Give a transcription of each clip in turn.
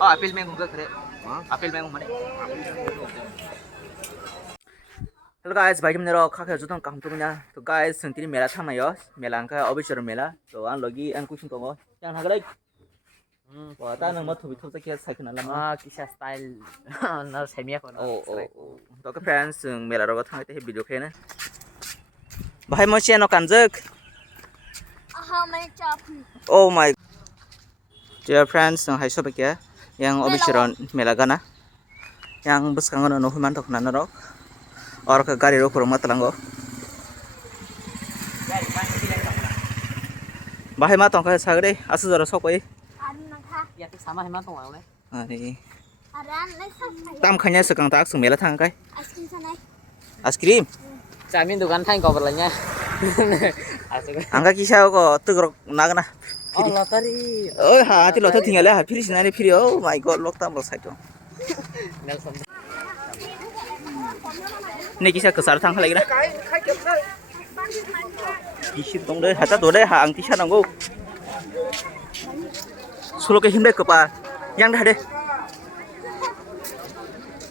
Oh, apel mango ka kare. Apel mango mane. Hello guys, bagi menero kakek jutaan kampung punya. To guys, sentini mela thama yo, mela angka obisor mela. To an logi an kucing tongo. Yang hagalai. Wah, ta nang matu bitu tak kias sakin alam. Kisah style na semia ko na. Oh. To ke friends mela rogo thang te video kene. Bahai mo siya no kanjek. Oh my. Dear friends, hai sobat ya. Yang obisiron mela gana. Yang beskangan no human tok nana rok. Or ke gari rok rumah telanggo. Bahai ma tong ka sagre asu jara sokoi. Ya tu sama hemat tong awle. Ari. Tam khanya sekang tak sung mela thang kai. Es krim. Jamin dukan thang ko berlanya. Angka kisah ko tugrok nagna. Oh lotari. Oh ha ti lotari tinggal ya. Firi sinari firi. Oh my god lok tam lok saito. Nelson. Ini kisah kesar thang lagi na. Kisah tong deh hata dore ha ang kisah nanggo. Sulo ke himbe kepa. Yang dah deh.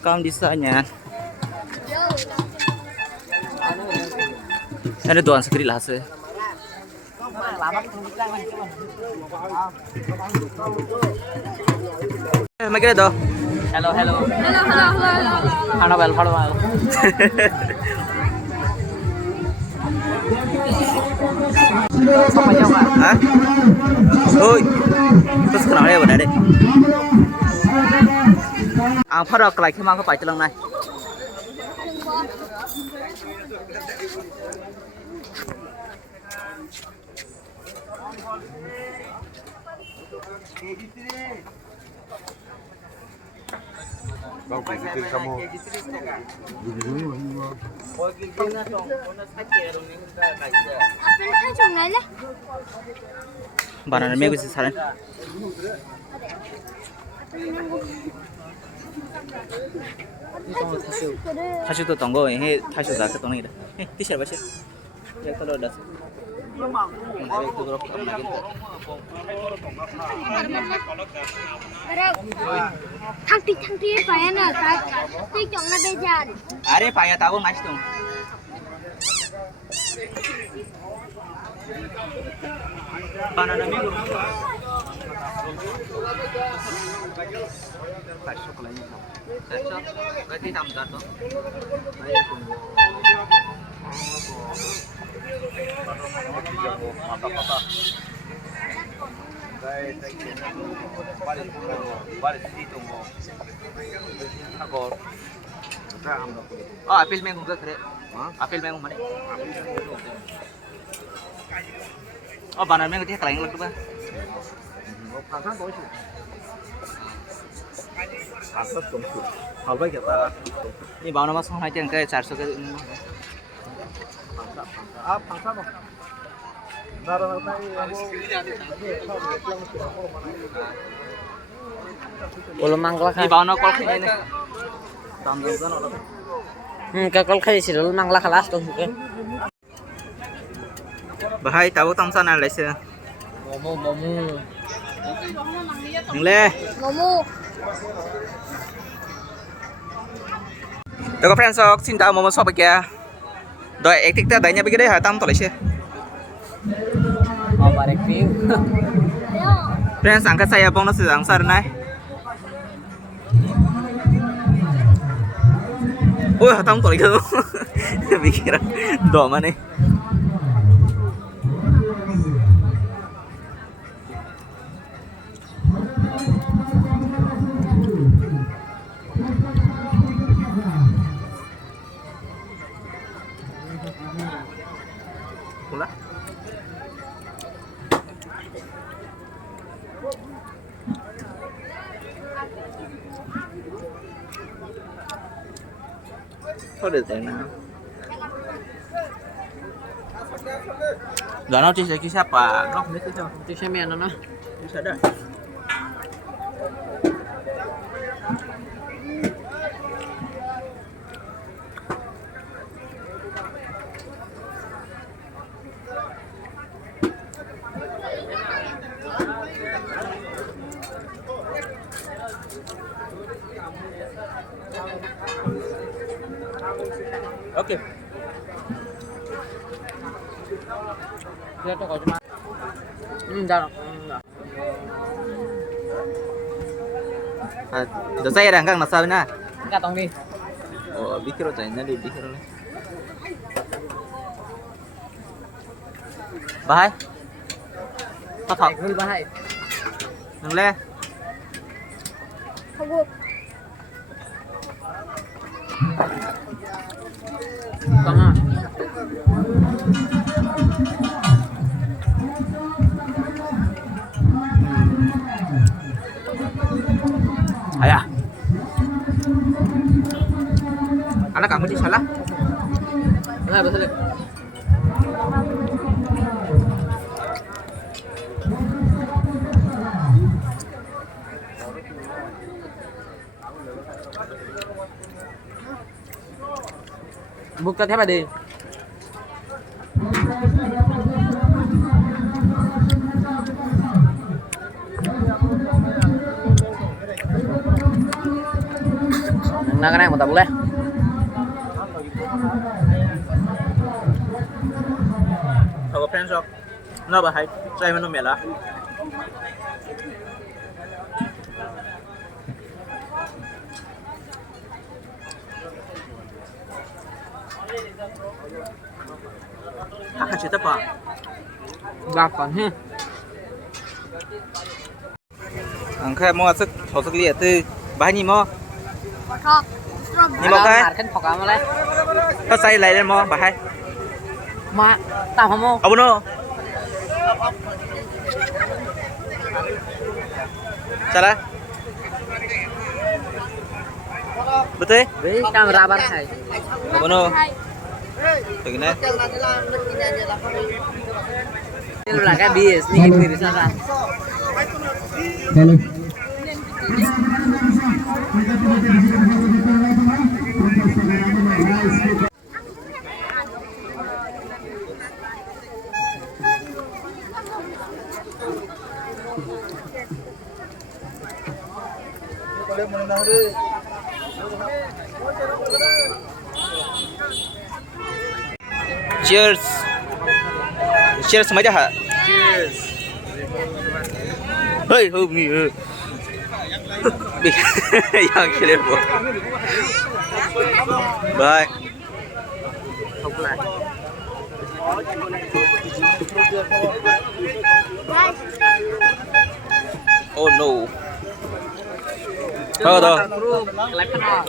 Kam disanya. Ada doan sekali lah se. Magre do. Hello. Hana bel phalo mal. Sama jawa. Hah? Oi. Terus kenapa ya benar deh? Ang pharo kelai khimang ko pai telang nai. Banana me gusi saran. Tashu to tonggo he tashu da ka tong ni da. T-shirt ba shi? Ya kalau das. Thang paya na ti chong na bejar. Are paya tahu mas tung. Banana me gusi. Tashu kelanya. Tashu berarti tamdar to. Oh, apel mango ka kare. Apel mango mane. Oh, banana mango ti kaleng lag ba? Ini bawa nama song hai tiang ke 400 ke. Ulo mangla Ini kha. bawa nama kol ini. Tam dong kan orang. Ka kol khai sirul mangla khalas tong ke. Bahai tahu tamsan ala se. Momo. Ngle. Momo. देखो friends चिंता मोमो सब क्या दो एक टिकटा दाइnya begini ha tam tolai se Oh barek view. friends angkat saya bong nasi angsar nai oh tam tolai ke pikiran do mana pula Thôi được tiền nào Đó nó chỉ sẽ ký sắp và nó không biết thế sao Tu semia no. Ký sắp đó Oke. Dia tuh kau cuma. Jangan. 아, 너 사이를 안 강나 싸우나? Enggak tong đi. 미키로 짜있나? 미키로. 바하이? 타타. Gul bahai. 능래? 하고 Tong ah. 아야. anak kamu di salah. Enggak betul. Buka thế mà đi. Nah, cái này một tập lên. 저거 펜석. 나 바하이. 짜이면 놈이라. 같이 잡아. Gặp còn hư. khai mua sức thổ sức liệt từ bái nhì mò 더 nhì mò khai Kan pokok ama le. nó say lại lên mò bà hai Ma, tao không mua. ông nó sao đấy betul Wih, kamera bar hai. ông nó từ này Ini lah kan bis, nih di sana. cheers cheers mấy hả hơi hôm đi bị yang kia bộ bye Không lại. oh no thôi thôi Kelep kan.